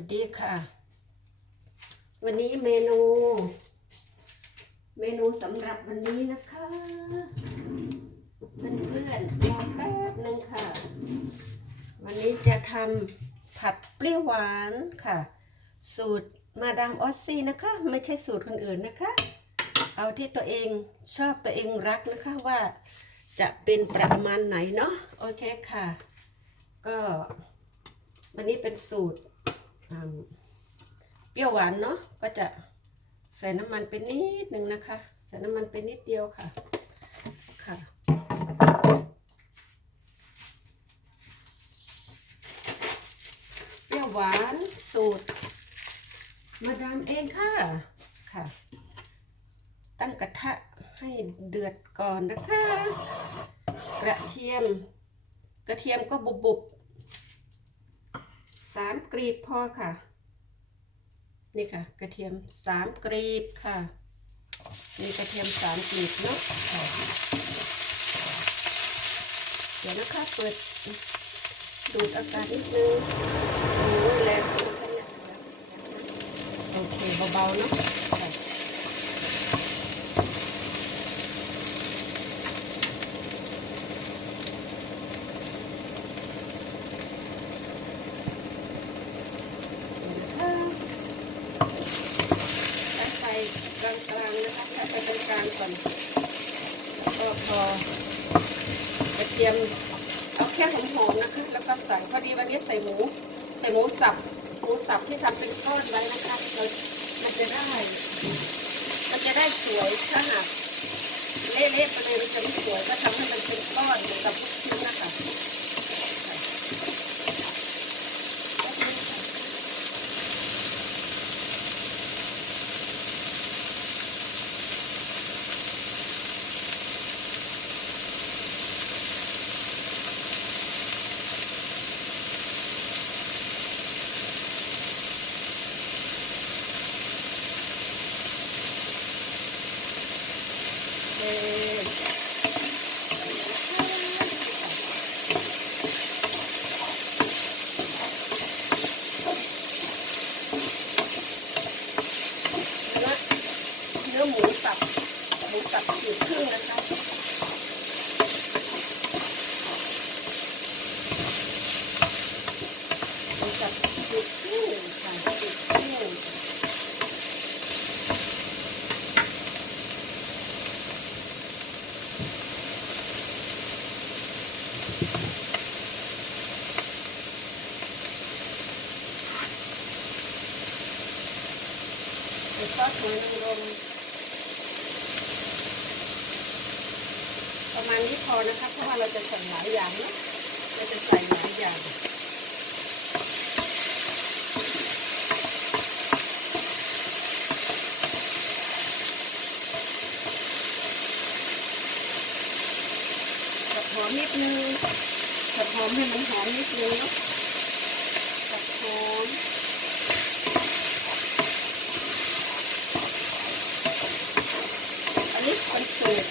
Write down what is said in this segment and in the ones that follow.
วัสดีค่ะ วันนี้เมนู เมนูสำหรับวันนี้นะคะ เพื่อนๆรอแป๊บนึงค่ะ วันนี้จะทำผัดเปรี้ยวหวานค่ะ สูตรมาดามออสซี่นะคะ ไม่ใช่สูตรคนอื่นนะคะ เอาที่ตัวเองชอบตัวเองรักนะคะว่าจะเป็นประมาณไหนเนาะโอเคค่ะ ก็วันนี้เป็นสูตร เปรี้ยวหวานเนาะก็จะใส่น้ำมันไปนิดหนึ่งนะคะ ใส่น้ำมันไปนิดเดียวค่ะค่ะ เปรี้ยวหวานสูตร มาดามเองค่ะค่ะ ตั้งกระทะให้เดือดก่อนนะคะ กระเทียม กระเทียมก็บุบๆ สามกรีบพอค่ะ นี่ค่ะ กระเทียมสามกรีบค่ะ มีกระเทียมสามกรีบเนาะเดี๋ยวนะคะเปิดดูดอากาศนิดนึงโอ้ยแรงจริงค่ะเนี่ยโอเคเบาๆเนาะค่ะ ใส่ไฟ กลางนะคะใส่ไปกลางก่อนแล้วก็พอกระเทียมเอาแค่หอมๆนะคะ แล้วก็ใส่พอดีวันนี้ใส่หมู ใส่หมูสับหมูสับที่ทำเป็นก้อนไว้นะคะเรามันจะได้ มันจะได้สวยถ้าหากเละๆไปเลยมันจะไม่สวยก็ทำให้มันเป็นก้อนเหมือนกับลูกชิ้นนะคะเอ เนื้อเนื้อหมูสับห มูสับขีดครึ่งนะคะ มูสับขีดครึ่งค่ะขีดครึ่งใส่ซอหนางรมประมาณนี้พอนะคะเพราะว่าเราจะใส่หลายอย่างเนอะเราจะใส่หลายอย่างผัดหอมนิดนึงผัดหอมให้มันหอมนิดนึงเนาะผัดหอมอันนี้เป็นสูตร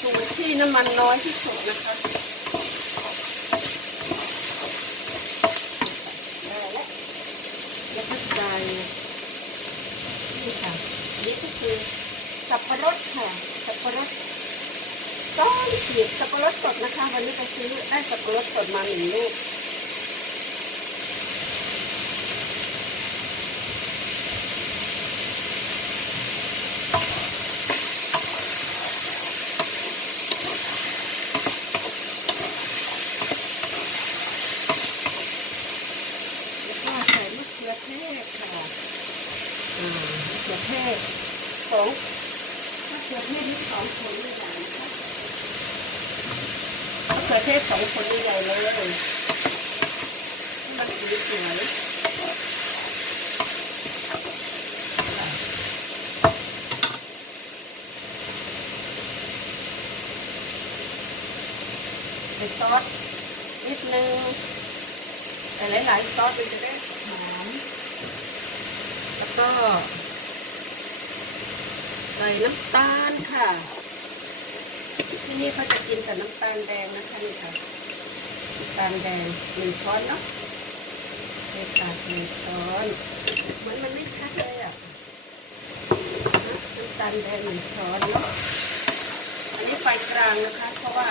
สูตรที่ น้ำมันน้อยที่สุดนะคะได้แล้วแล้วก็ใส่นี่ค่ะอันนี่ก็คือสับปะรดค่ะ สับปะรดก็ขีดสับปะรดสดนะคะ วันนี้ไปซื้อได้สับปะรดสดมาหนึ่งลูกแล้วก็ใส่มะเขือเทศค่ะอ่ามะเขือเทศสอง มะเขือเทศสองผลใหญ่เลยมันสีสวยใส่ซอสนิดนึงแต่หลายๆซอสมันจะได้หอมแล้วก็ ใส่น้ำตาลค่ะ ที่นี่เขาจะกินแต่น้ำตาลแดงนะคะนี่ค่ะน้ำตาลแดงหนึ่งช้อนเนาะนี่ค่ะหนึ่งช้อนเหมือนมันไม่ชัดเลยอะน้ำตาลแดงหนึ่งช้อนเนาะอันนี้ไฟกลางนะคะ เพราะว่า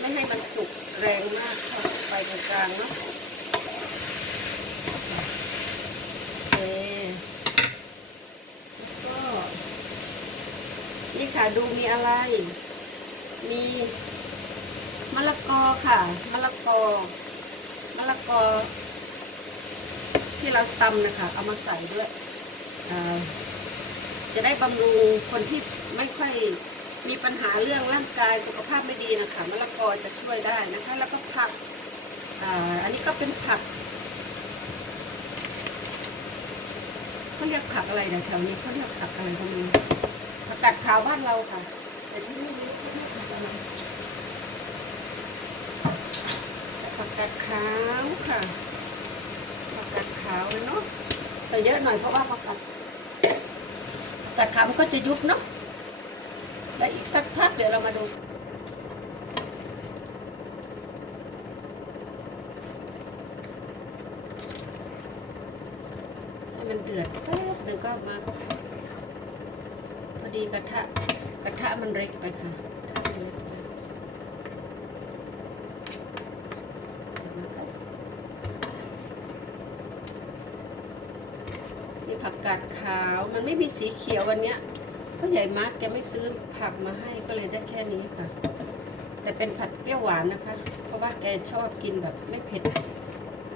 ไม่ให้มันสุกแรงมากค่ะไฟกลางเนาะโอเคแล้วก็นี่ ค่ะ ดูมีอะไร มีมะละกอค่ะมะละกอมะละกอ ที่เราตำนะคะ เอามาใส่ด้วยจะได้บำรุงคนที่ไม่ค่อยมีปัญหาเรื่องร่างกายสุขภาพไม่ดีนะคะมะละกอจะช่วยได้นะคะ แล้วก็ผักอ,อันนี้ก็เป็นผักเขาเรียกผักอะไรนะแถวนี้เขาเรียกผักอะไรก็ไม่รู้ กกาดขาวบ้านเราค่ะ แต่ที่นี่มีผักกาดขาวค่ะผักกาดขาวเลยเนาะใส่เยอะหน่อยเพราะว่าผักกาดผักกาดขาวมันก็จะยุบเนาะแล้วอีกสักพักเดี๋ยวเรามาดูให้มันเดือดแป๊บหนึ่งก็มา ดีกระทะกระทะมันเล็กไปค่ะมีผักกาดขาวมันไม่มีสีเขียววันเนี้ยพ่อใหญ่มาร์กแกไม่ซื้อผักมาให้ก็เลยได้แค่นี้ค่ะ แต่เป็นผัดเปรี้ยวหวานนะคะ เพราะว่าแกชอบกินแบบไม่เผ็ด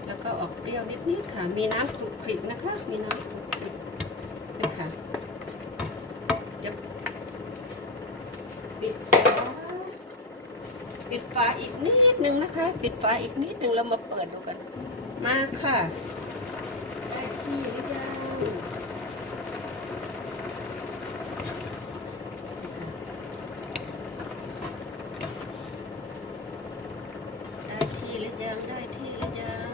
แล้วก็ออกเปรี้ยวนิดๆค่ะ มีน้ำคลุกคลิกนะคะ มีน้ำคลุกคลิกนี่ค่ะ เดี๋ยว ปิดฝาปิดฝาอีกนิดนึงนะคะ ปิดฝาอีกนิดนึงเรามาเปิดดูกัน มาค่ะ ได้ที่หรือยังได้ที่หรือยัง ได้ที่หรือยัง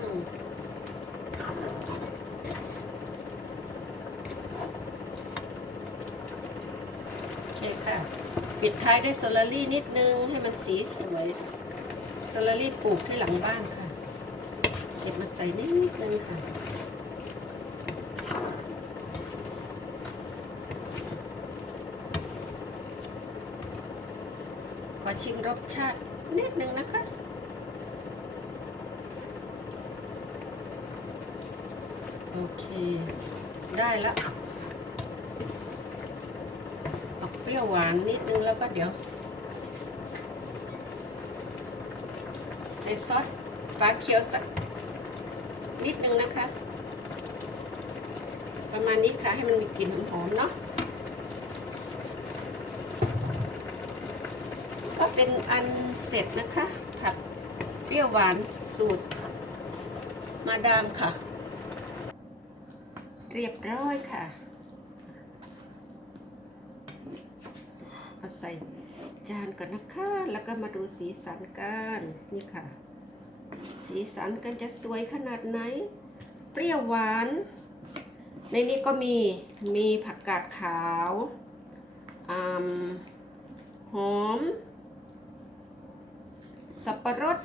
โอเคค่ะ ปิดท้ายด้วยโซลารี่นิดนึงให้มันสีสวยโซลารี่ปลูกที่หลังบ้านค่ะ เก็บมาใส่นิดนึงค่ะขอชิมรสชาตินิดนึงนะคะโอเค ได้แล้วออกเป รี้ยวหวานนิดนึงแล้วก็เดี๋ยว ใส่ซอสฟ้าเขียวสักนิดนึงนะคะ ประมาณนี้ค่ะให้มันมีกลิ่นหอมๆเนาะก็เป็นอันเสร็จนะคะผัดเปรี้ยวหวานสูตร มาดามค่ะ เรียบร้อยค่ะ เอาใส่จานก่อนนะคะ แล้วก็มาดูสีสันกันนี่ค่ะ สีสันกันจะสวยขนาดไหน เปรี้ยวหวาน ในนี้ก็มีมีผักกาดขาวอหอม สับปะรด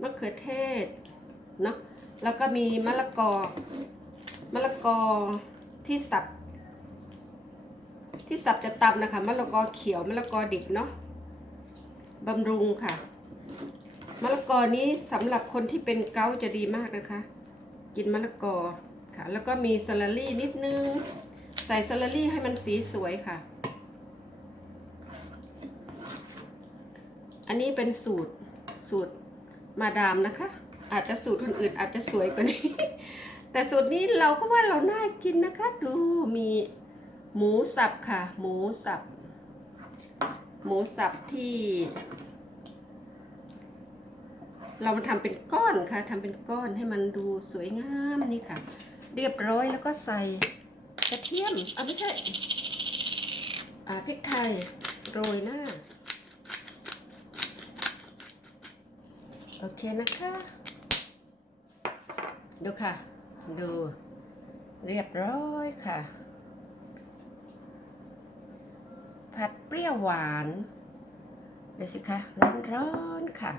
มะเขือเทศเนาะแล้วก็มีมะละกอมะละกอที่สับ ที่สับจะตำนะคะมะละกอเขียวมะละกอดิบเนาะบำรุงค่ะมะละกอนี้สำหรับคนที่เป็นเกาจะดีมากนะคะ กินมะละกอค่ะ แล้วก็มีสลัดลี่นิดนึง ใส่สลัดลี่ให้มันสีสวยค่ะ อันนี้เป็นสูตรสูตรมาดามนะคะ อาจจะสูตรคนอื่นอาจจะสวยกว่านี้ แต่สูตรนี้เราก็ว่าเราน่ากินนะคะ ดูมี หมูสับค่ะ หมูสับ หมูสับที่ เรามาทำเป็นก้อนค่ะทำเป็นก้อนให้มันดูสวยงามนี่ค่ะ เรียบร้อยแล้วก็ใส่กระเทียมอะไม่ใช่อ่าพริกไทยโรยหน้า โอเคนะคะ ดูค่ะ ดูเรียบร้อยค่ะ ผัดเป รี้ยวหวานเดี๋ยวสิคะร้อนๆค่ะ